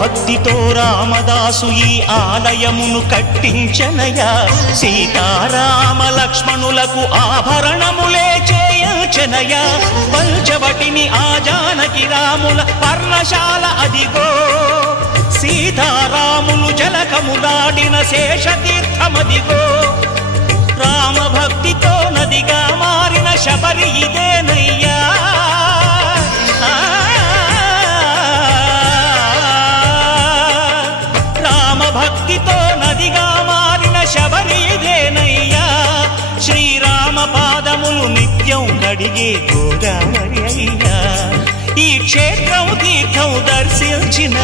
భక్తితో రామదాసు ఈ ఆలయమును కట్టించనయా. సీతారామ లక్ష్మణులకు ఆభరణములే చేయించనయా. పంచవటిని ఆ జానకి రాముల పర్ణశాల అదిగో. సీతారాములు జలకము దాడిన శేషతీర్థమదిగో. రామ భక్తితో నదిగా మారిన శబరి ఇదే. నదిగా మారిన శబరి ఇదేనయ్యా శ్రీరామ పాదములు నిత్యం కడిగే గోదావరి అయ్యా. ఈ క్షేత్రం తీర్థం దర్శించిన